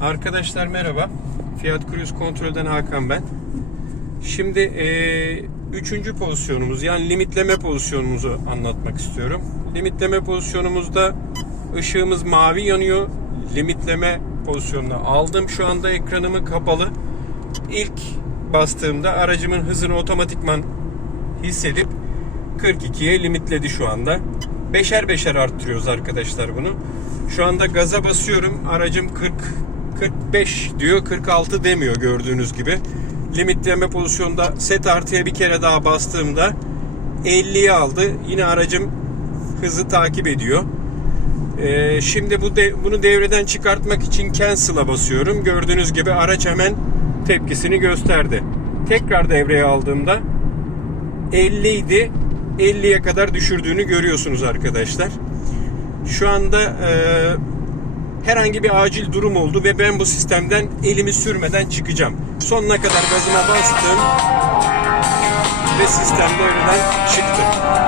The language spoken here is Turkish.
Arkadaşlar merhaba. Fiat Cruise Kontrol'den Hakan ben. Şimdi eee, üçüncü pozisyonumuz yani limitleme pozisyonumuzu anlatmak istiyorum. Limitleme pozisyonumuzda ışığımız mavi yanıyor. Limitleme pozisyonuna aldım. Şu anda ekranımı kapalı. İlk bastığımda aracımın hızını otomatikman hissedip 42'ye limitledi şu anda. Beşer beşer arttırıyoruz arkadaşlar bunu. Şu anda gaza basıyorum. Aracım 40 45 diyor. 46 demiyor gördüğünüz gibi. Limitleme pozisyonda set artıya bir kere daha bastığımda 50'yi aldı. Yine aracım hızı takip ediyor. Ee, şimdi bu de, bunu devreden çıkartmak için cancel'a basıyorum. Gördüğünüz gibi araç hemen tepkisini gösterdi. Tekrar devreye aldığımda 50 idi. 50'ye kadar düşürdüğünü görüyorsunuz arkadaşlar. Şu anda e, herhangi bir acil durum oldu ve ben bu sistemden elimi sürmeden çıkacağım. Sonuna kadar gazıma bastım ve sistem devreden çıktı.